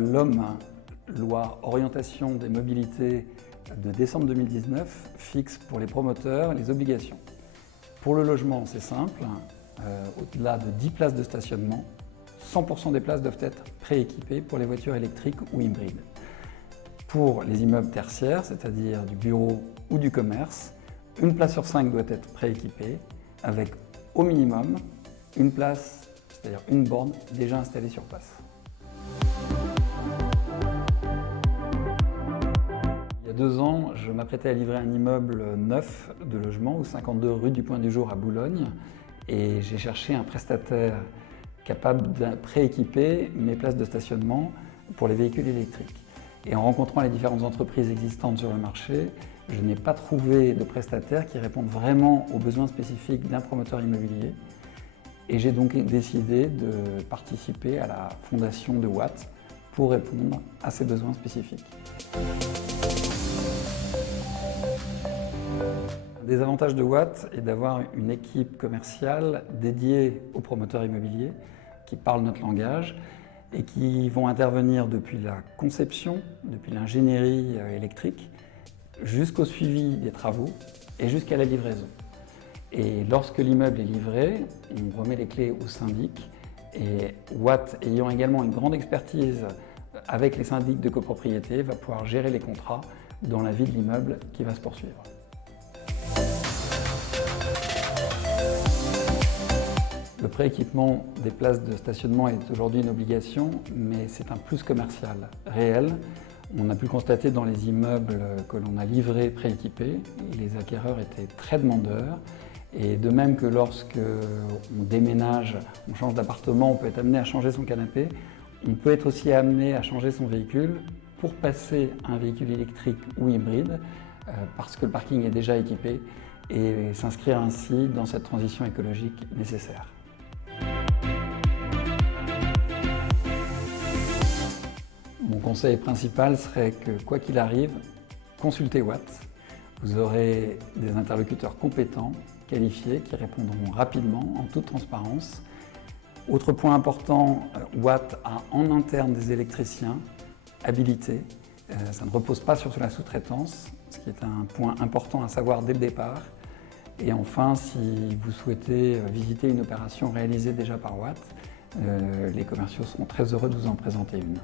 loi LOM, loi Orientation des mobilités de décembre 2019, fixe pour les promoteurs les obligations. Pour le logement, c'est simple, au-delà de 10 places de stationnement, 100% des places doivent être prééquipées pour les voitures électriques ou hybrides. Pour les immeubles tertiaires, c'est-à-dire du bureau ou du commerce, une place sur 5 doit être prééquipée avec au minimum une place, c'est-à-dire une borne déjà installée sur place. Il y a 2 ans, je m'apprêtais à livrer un immeuble neuf de logement au 52 rue du Point du Jour à Boulogne et j'ai cherché un prestataire capable de prééquiper mes places de stationnement pour les véhicules électriques. Et en rencontrant les différentes entreprises existantes sur le marché, je n'ai pas trouvé de prestataire qui réponde vraiment aux besoins spécifiques d'un promoteur immobilier. Et j'ai donc décidé de participer à la fondation de Watt pour répondre à ces besoins spécifiques. Un des avantages de Watt est d'avoir une équipe commerciale dédiée aux promoteurs immobiliers qui parlent notre langage et qui vont intervenir depuis la conception, depuis l'ingénierie électrique, jusqu'au suivi des travaux et jusqu'à la livraison. Et lorsque l'immeuble est livré, on remet les clés au syndic et Watt, ayant également une grande expertise avec les syndics de copropriété, va pouvoir gérer les contrats dans la vie de l'immeuble qui va se poursuivre. Le prééquipement des places de stationnement est aujourd'hui une obligation, mais c'est un plus commercial réel. On a pu le constater dans les immeubles que l'on a livrés prééquipés. Les acquéreurs étaient très demandeurs. Et de même que lorsque on déménage, on change d'appartement, on peut être amené à changer son canapé, on peut être aussi amené à changer son véhicule pour passer à un véhicule électrique ou hybride, parce que le parking est déjà équipé, et s'inscrire ainsi dans cette transition écologique nécessaire. Mon conseil principal serait que, quoi qu'il arrive, consultez Watt. Vous aurez des interlocuteurs compétents, qualifiés, qui répondront rapidement, en toute transparence. Autre point important, Watt a en interne des électriciens habilités. Ça ne repose pas sur la sous-traitance, ce qui est un point important à savoir dès le départ. Et enfin, si vous souhaitez visiter une opération réalisée déjà par Watt, les commerciaux seront très heureux de vous en présenter une.